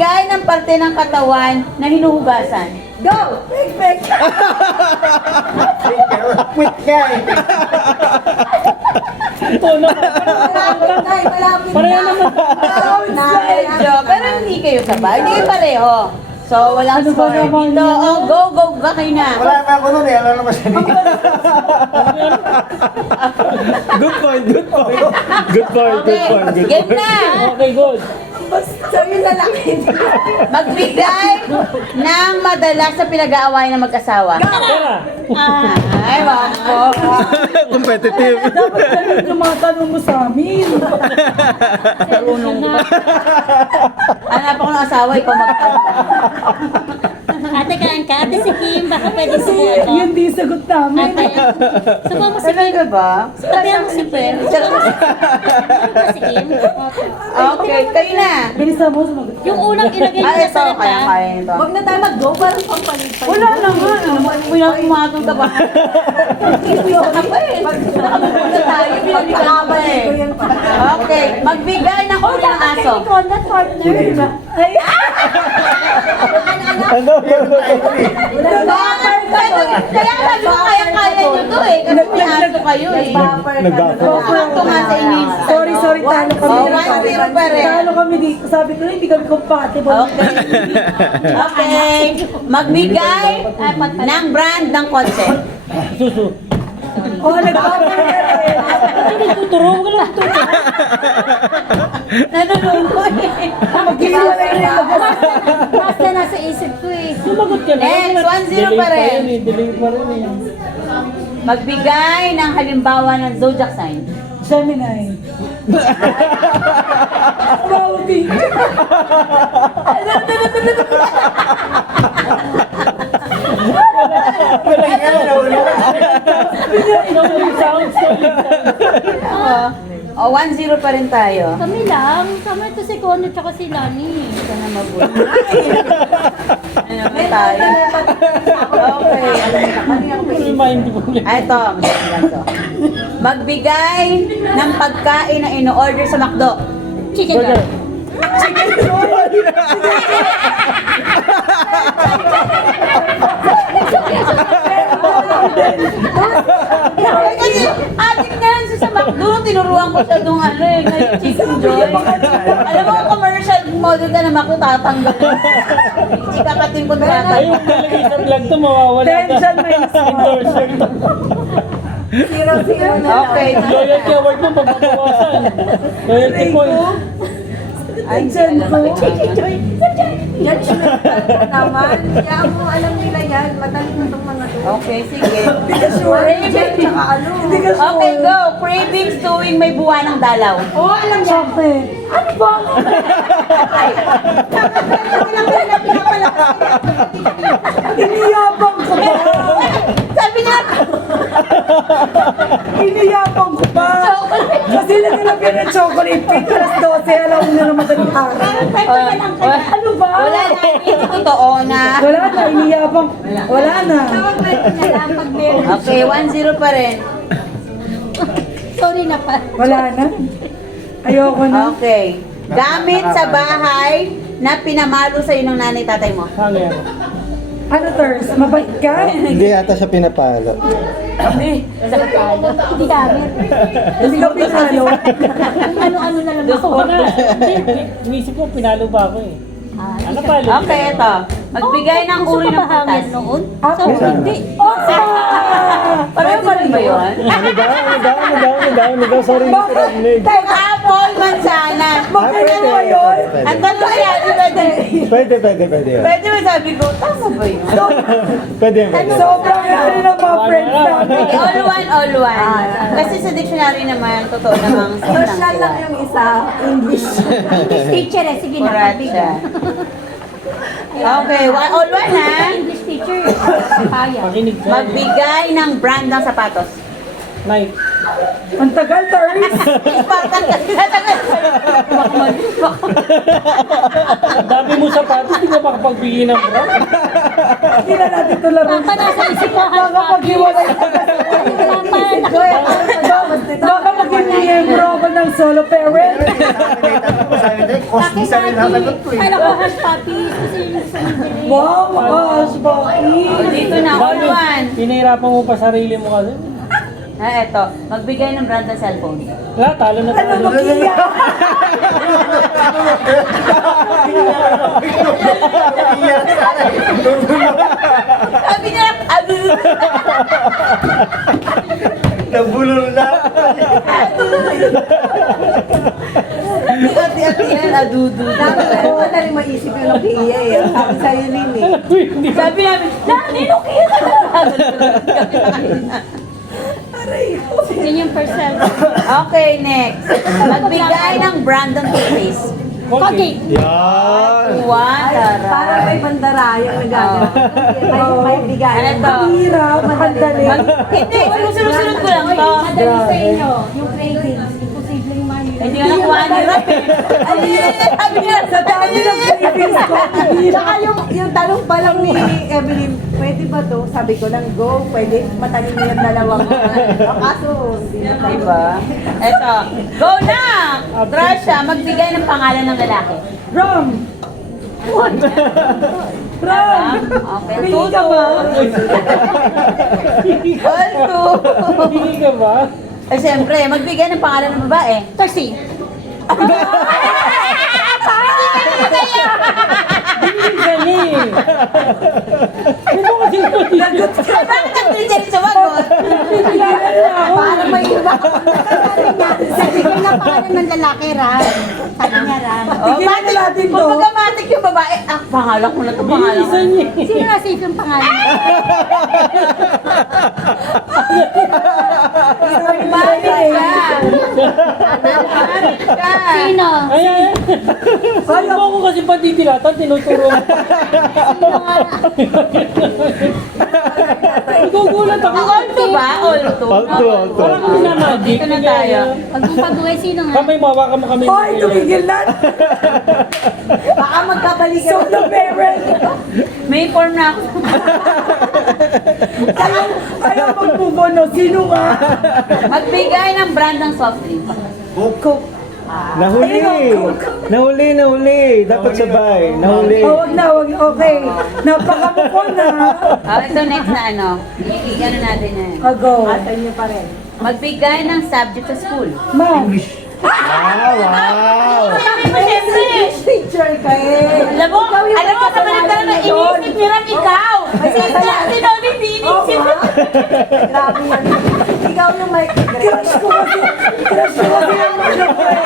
Magbigay ng parte ng katawan na hinuhugasan. Go! Perfect! Quit ka eh. Malapit Pareho na. naman. Pero hindi kayo sabay. Hindi kayo pareho. So, walang Ano ba score naman dito. yan? Oh, go, go, ba kayo na. Wala na ako nun eh. Alam naman siya dito. Good point, good point. Good point, good point, good Game point. na! Okay, good. So, yun na lang. Magbigay ng madalas sa pinag-aawayan ng mag-asawa. Tara. Ay, wag po. Competitive. Dapat ganun yung mga tanong mo sa amin. Marunong pa. Hanap ako ng asawa, ikaw magkanta. Ate kaan ka, ate si Kim, baka pwede Kasi subukan ko. yun di sagot namin. Ate, subukan mo si Kim. Talaga ba? Sabihan mo si Kim. Sabihan mo si Kim. Okay, kayo na. Bilisan mo sumagot. Yung unang ilagay mo Ah, na ito, salita. kaya nito. Huwag na tayo mag-go, parang pampalit-palit. Wala naman. Pinapumatong ka ba? Isa ka pa eh. Nakapunta tayo, pinalikan pa eh. Okay, magbigay ng uri ng aso. Contact partner. Ay, Ano? Kaya sabi ko kaya-kaya nyo to eh. Kasi may aso kayo eh. Nag-gaffer. Sakto nga sa inyo yung sorry, sorry, talo kami. Oh, 1-0 pa rin. Talo kami dito. Sabi ko hindi kami compatible. Okay. Okay. Magbigay ng brand ng kotse. Susu. Oh, nag-offer ka rin. Hindi tuturo, huwag ka lang tuturo. Nanulungkot eh. Mag-iwalay na yung Basta nasa isip ko eh. Sumagot ka na. Next, 1-0 pa rin. Delay pa rin eh. Magbigay ng halimbawa ng zodiac sign. Gemini. Bawdi. Galing nga, nahuli na. Sounds O, 1-0 pa rin tayo. Kami lang. Kami ito si Kono tsaka si Lani. Sana mabuti. Ano naman tayo? Okay. Remind mo. Ito, to. Magbigay ng pagkain na ino-order sa McDo. Chicken Burger. Kasi adik na lang siya sa McDo, tinuruan ko siya nung ano eh, ngayon Chicken Joy. Alam mo, commercial model ka na McDo, tatanggalin. Ikakating kontrata. Ayun, nalagay sa vlog to, mawawala ka. Tension minus one. Endorser to. 0-0 na lang. Okay. Loyalty award mo, pagbabawasan. Loyalty point. Ay, Tension ko. Judgment naman. Kaya mo, alam nila yan. Mataling na itong mga to. Okay, sige. Hindi ka sure. Tsaka ano. Hindi ka sure. Okay, go. Cravings tuwing may buwan ng dalaw. Oh, alam niya. Chocolate. Ano ba? Iniyabang ko ba? Sabi niya, Iniyabang ko ba? Kasi nagalagyan ng chocolate cake. Alas 12, alam mo na ng madaling araw. Ano ba? wala na. Hindi totoo na. Wala na, iniyabang. Wala na. Okay, 1-0 pa rin. Sorry na pa. Wala na. Ayoko na. Okay. Gamit sa bahay na pinamalo sa'yo ng nanay tatay mo. Hangin. Ano, Ters? Mabait ka? Hindi yata siya pinapalo. Hindi gamit. Hindi ka pinalo. Ano-ano na lang ako. Wala. Hindi, inisip ko, pinalo ba ako eh. Ano pa? Okay, ito. Magbigay ng uri ng prutas. putas. Noon? Ako? Hindi. Pareho pa rin ba yun? Sorry, hindi ko narinig. Apple, manzana. Magkano mo yun? Ang tanong kaya, di ba? Pwede yun. Pwede mo sabi ko, tama ba yun? Pwede yun. Sobrang ano ng mga friends namin. Okay, all one, all one. Kasi sa dictionary naman, totoo namang social lang yung isa. English teacher eh. Sige na. Correct siya. Okay, all one ha. English teacher. Kaya. Makinig ka. Magbigay ng brand ng sapatos. Night. Ang tagal, Ters. Spartan kasi natagal. Dami mo sapatos, hindi ka makapagbigay ng bra. Hindi na natin ito laro. Baka nasa isip ko. Makapag-iwalay ka. Baka maging miyembro ako ng solo parent. sabi tayo, cost Bakit visa rin sasagot ko eh. Kala ko hash puppies kasi yung gusto mong bilhin. Wow, makaas ba? Dito na, all one. Pinahirapan mo pa sarili mo kasi. Eto, magbigay ng brand ng cellphone. Wala, talo na Ano, talo. Nokia? Sabi niya, Nabulol na. ati-ati yan, adudu. Dapat ko na rin maisip yung Nokia eh. Sabi sa'yo rin eh. Sabi namin, Nani, Nokia ka na. Yun yung first cellphone. Okay, next. Magbigay ng brand ng toothpaste. Okay. Yan. One, Para tara. may bandarayang nagagamit. May bigay. Ano to? Ang hirap, madali. Hindi, sunod-sunod ko lang to. Madali sa inyo. Yung cravings. Imposibleng mayo. Hindi nga nakuha ni Rap eh. Sabi niya, Sa dami ng cravings ko. Tsaka yung tanong pa lang ni Evelyn, pwede ba to? Sabi ko lang, go. Pwede, matalim mo yung dalawang. Kaso, hindi na tayo. Diba? Eto, go na! Trasha, magbigay ng pangalan ng lalaki. Rom! Rom! Okay, Pili ka ba? All two. Hindi ka ba? Eh, siyempre, magbigay ng pangalan ng babae. Taxi. Hindi ka ni. Hindi mo kasi Lagot ka. Bakit ang trinity sumagot? Para may iba. Sabi ko na pangalan ng lalaki, Ram. Sabi niya, Ram. Oh, Bigyan matik, na natin to. kumbaga matik yung babae. Ah, pangalan ko na to, pangalan ko. Bilisan niya. Sino na safe yung pangalan? Matik ka. Matik ka. Sino? Ay, ay. Sabi mo ako kasi patitilatan, tinuturo mo. Sino nga? Nagugulat ako. All two ba? All two. All two, all two. Parang minamagic. Dito na tayo. Pag mong pag-uwi, sino nga? Kamay mo, hawakan mo kami. Hoy, tumigil na. Baka magkabalikan. Solo parent. May form na ako. Ayaw mag-move on, no? Sino nga? Magbigay ng brand ng soft drink. Coke. Nahuli. Nahuli. Dapat sabay. Nahuli. Oh, wag na, wag. Okay. Napaka-move na. Ito next na ano. Ano natin yan. Go. Atan niyo pa rin. Magbigay ng subject sa school. Ma'am. Wow. Siyempre. Teacher ka eh. Alam mo naman na iniisip ni Ram ikaw. Si Noli hindi iniisip. Grabe yan. Ikaw yung may... Crush ko kasi yung ano ko eh.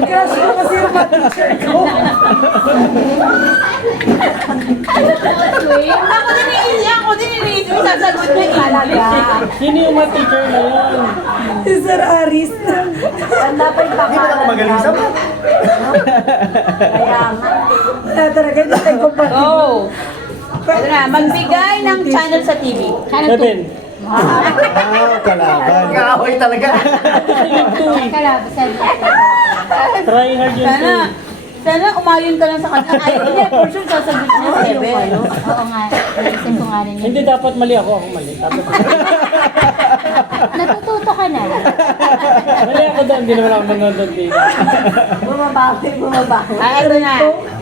Crush ko kasi yung teacher ko. Ako din iniisip. Sasagot na Talaga. Sino yung mga teacher na yun? Si Sir Aris. Ang dapat yung Hindi ba ako magaling sa mga? Kaya nga. Talaga, hindi tayo kumpara. Go. Ito na, magbigay ng channel sa TV. Channel 2. Kalaban. Nag-aaway talaga. Kalaban, sabi. Try hard yun. Sana umayon ka lang sa kanya. Ay, hindi, for sure sasagot niya seven. Oo nga. Naisip ko nga rin yun. Hindi dapat mali ako mali. Dapat Natututo ka na. mali ako doon. Hindi naman ako nanonood dito. Bumabawi. Ito na,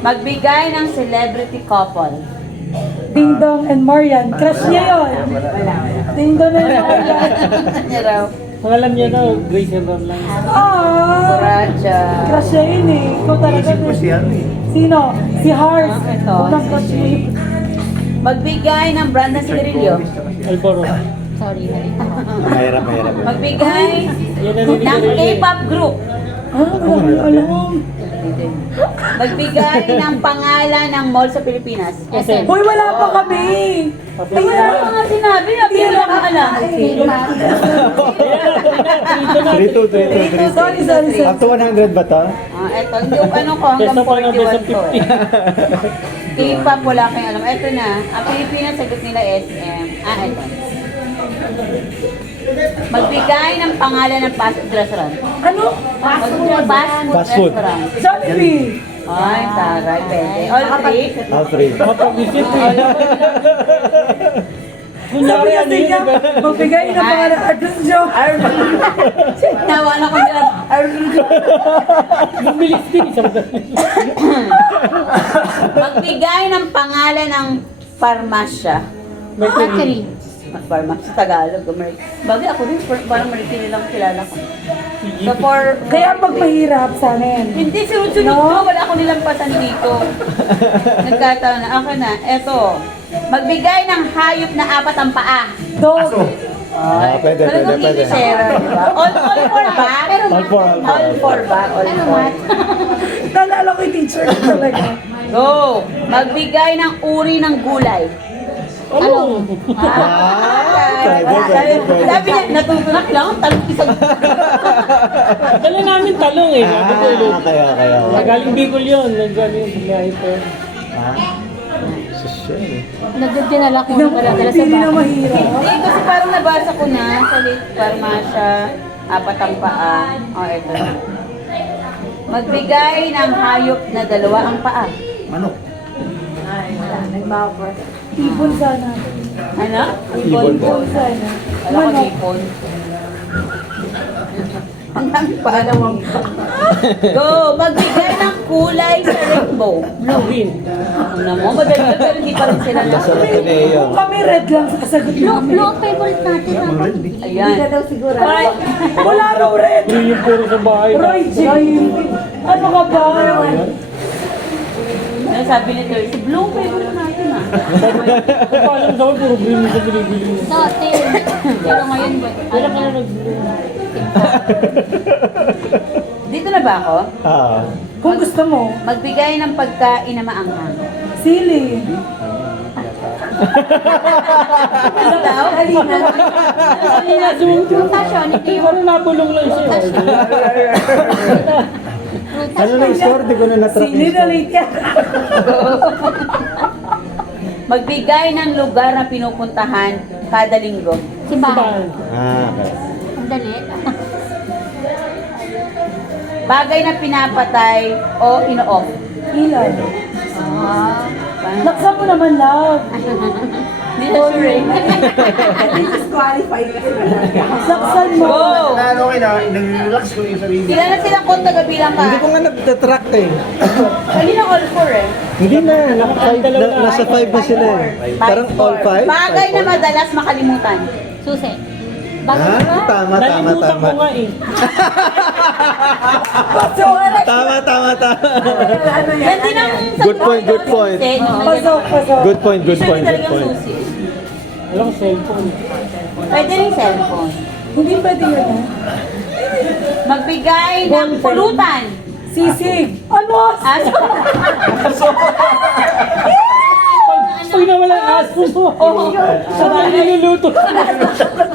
magbigay ng celebrity couple. Ding Dong and Marian. Crush niya yun. Ding Dong and Marian. Ano raw? Ang alam niya na, Grace and Ron lang. Ah, Raja. crush niya yun eh. Ikaw talaga. Iisip ko siya eh. Sino? Si Hars. Ito. Unang crush niya. Magbigay ng brand ng sigarilyo. Alboro. Sorry, mali. Mahirap. Magbigay Yan ang ng niligarilyo. K-pop group. Ah, wala ko alam. Magbigay ng pangalan ng mall sa Pilipinas. SM. Hoy, wala pa kami. Ay, wala pa nga sinabi. Hindi lang alam. Sorry. Up to 100 ba to? Eto, hindi yung ano ko hanggang Best of 41 to. 50. K-pop, wala kayong alam. Eto na, ang Pilipinas, sagot nila SM. Eto. Magbigay ng pangalan ng fast food restaurant. Ano? Fast food Fast food. restaurant. Jollibee. Ay, taray, pwede. All three. All three. Mapag-isip eh. Kunyari, ano kasi yun, niya, diba? magbigay na pangalan address niyo. Nawa na ko nila. Yung bilis din, isang Magbigay ng pangalan ng farmasya. Mercury. Farmasya, Tagalog. Bagay ako rin, parang Marikina nilang kilala ko. So for... Kaya pag mahirap sa amin. Hindi, sunod-sunod ko. Wala ako nilampasan dito. Nagkataon na. Okay na. Eto. Magbigay ng hayop na 4 ang paa. Dog. Aso. Pwede, Talagang Englishera, di ba? All four ba? All four, all four. All four ba? All Ano four. man? Naalala ko yung teacher ko talaga. Go! Magbigay ng uri ng gulay. Ano? Sabi niya, natuto na, kailangan talong isang... Dala namin talong eh. Kaya. Nagaling Bicol yun. Nagaling biyahe po. Nagdadinala ko na dala sa Hindi na bahay. mahirap. Hindi, kasi parang nabasa ko na sa late farmasya, 4 ang paa. O, eto na. Magbigay ng hayop na 2 ang paa. Manok. Ay, wala. Nag-mapper. Ibon sana. Ano? Ibon sana. Wala ko hipon. Ang dami pa alam mo. Go! Magbigay ng kulay sa rainbow. Green. Ano mo? Madali na, pero hindi pa rin sila na. Kung kami red lang sa sasagot Blue, namin. blue ang favorite natin. Hindi ka Ayan. daw siguro. Alright. Wala raw red. Green yung puro sa bahay. Roy G. Ano ka ba? Ano sabi ni Terry? Si Blue, favorite natin ah. Paano sa akin, puro green yung sa binibili mo. Dati. Pero ngayon, Wala ka na nag-blue. Dito na ba ako? Kung gusto mo, Magbigay ng pagkain na maanghang. sili. Ano daw? Halina. Kanina, sumungkot. Rotation, hindi yung Parang nabulong lang siya. Ano na yung score? Di ko na natrack Sili na late yan. Magbigay ng lugar na pinupuntahan kada linggo. si bahay. Okay. Ang dali. Bagay na pinapatay o ino-off. Ilan? Ah, Laksan mo naman, love. Hindi na sure eh. Disqualified ka Laksan mo. Go! Okay na, nag-relax ko yung sarili. Sila na silang konta gabilang ka. Hindi ko nga nag-detract eh. Kanina all four eh. Hindi na, nasa 5 na sila eh. Parang all 5? Bagay na madalas makalimutan. Susi. Bago Ah, ba? tama. Nalimutan ko nga eh. Ano yan? Yan din ang Good point, good point. Pasok, pasok. Good point, good point, good Talagang point. susi. Alam ko, cellphone. Pwede rin cellphone. Hindi pwede yun, ha? Magbigay ng pulutan. Sisig. Ano? Aso. Pag nawala ang aso mo. Saka niluluto.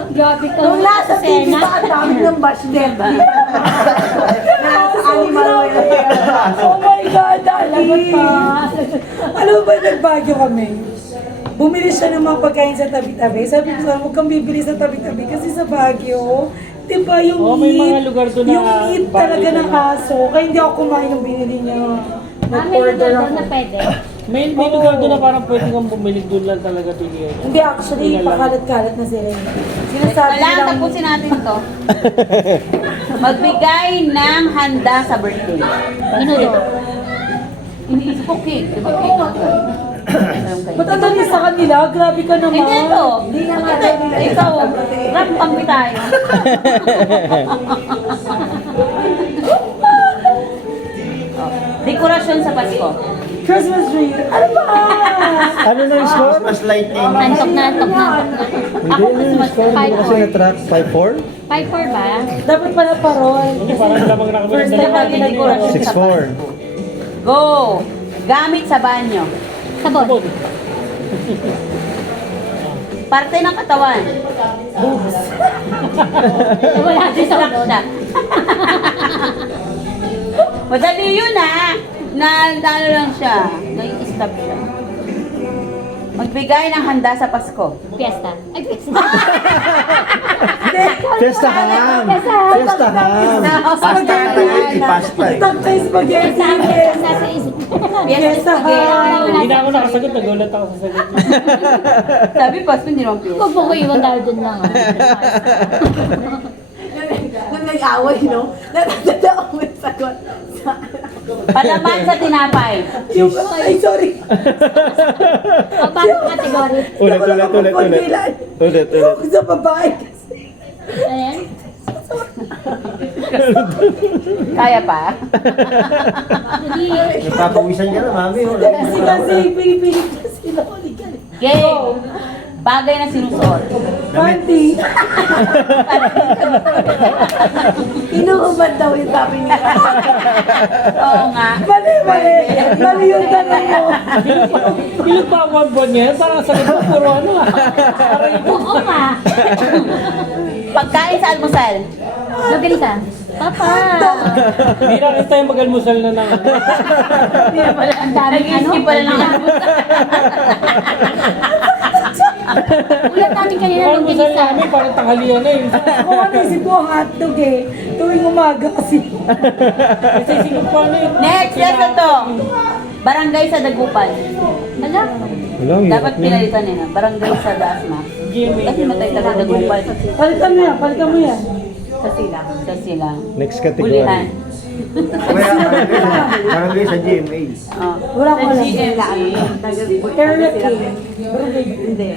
Grabe ka. Nung nasa TV Sena. pa, ang dami ng bash din. Nasa animal welfare. Oh my God, Lagot Daddy! pa. Alam mo ba, nagbagyo kami? Bumili siya ng mga pagkain sa tabi-tabi. Sabi ko sa huwag kang bibili sa tabi-tabi kasi sa Baguio, di ba yung Oh, may mga lugar doon na yung meat talaga Baguio ng aso. Kaya hindi ako kumain ng binili niya. May Nag-order lugar ako. na pwede. May lugar doon na parang pwede kang bumili doon lang talaga tingin. Hindi, actually, pakalat-kalat na sila. Sinasabi Wala, nilang... tapusin natin to. Magbigay ng handa sa birthday. Minudo. Iniisip ko cake. Di ba cake? Ba't ang dali sa kanila? Grabe ka naman. Hindi ito. Hindi nga nga. Ikaw, rampampi tayo. Dekorasyon sa Pasko. Christmas tree. Ano ba? Ano na yung score? Mas lightning. Antok na, antok na. Ako Christmas. Kasi na-track 5-4? 5-4 ba? Dapat pala parol. Hindi, parang lamang na kami. First time natin na dekorasyon. 6-4. Go! Gamit sa banyo. Sabon. Parte ng katawan. Wala din sa ulo. Siya. Madali yun ah. Na ano lang siya. Nai-stop siya. Magbigay ng handa sa Pasko. Fiesta. Ay, fiesta. Hindi, Fiesta ham. Fiesta ham. Pasta ito, pasta eh. Top tayo spaghetti. Nasa isip. Fiesta spaghetti. Hindi na ako nakasagot, nagulat ako sa sagot. Sabi pa, hindi naman fiesta. Huwag mo ko iwan dahil dun lang. Nung nag-away, no? Natatanda ako may sagot. Palaman sa tinapay. Yung, ay, sorry. O, paano kategory? Ulit. Ulit. Yung sa babae kasi. Ayan. Kaya pa? Hindi. Nagpapawisan ka na, mami. Kasi pinipilit kasi sila. Game. Bagay na sinusuot. Panty. Inuubad daw yung sabi niya. Oo nga. Mali. Mali yung tanong mo. Ilan pa ang one buwan niya? Parang sagot ko, puro ano ah. Oo nga. Pagkain sa almusal. Logrisa. Papa. Hindi na kasi tayo mag-almusal na ng ano. Ang daming ano. Nag-iisip pala ng almusal. Ulat namin kanina Yung nung almusal ginisa. namin, parang tanghalian na yun. Ako nga naisip ko hotdog eh. Tuwing umaga kasi. Kasi sino pa na yun? Next, yes to. Barangay sa Dagupan. Hala. Walang Dapat pinalitan nila. Barangay sa Dasma. GMA. Kasi matay taga Dagupan. Palitan mo yan. Sa silang. Sa silang. Next category. Bulihan. Barangay sa GMA. Oh. Wala ko Sa alam. GMC. Area King. Hindi.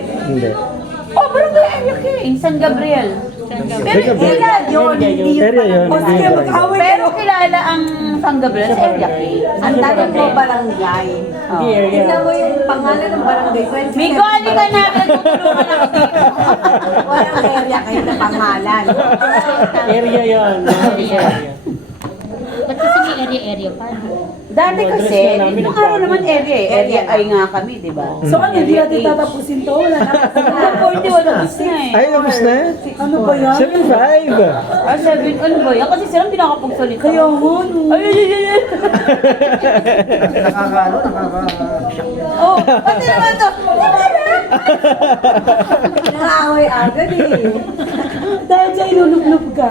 Oh, barangay Area King. San Gabriel. Pero area yun. Hindi yun. Area yun. O sige, mag-away Pero kayo. kilala ang San Gabriel sa Area King. Ang tanong mo barangay. Hindi area. Tingnan mo yung pangalan ng barangay. 27. Migo, halika na. Nagtutulungan ako dito. Walang area kayo na pangalan. Area yun. Area. Ba't kasi may area-area pa? Dati kasi, Address na namin nung araw naman area eh. Area ay nga kami, di ba? So ano, hindi natin tatapusin to? Wala na. 41 tapos na eh. Ay, tapos na? Ano ba yan? 7-5. Ah, 7, ano ba yan? Kasi silang pinakapagsalita. Kaya mo, no? Ay, ay, ay, ay. Nakaka-shock. Oh, pati naman to. Nangaaway agad eh. Dahil siya inulublob ka.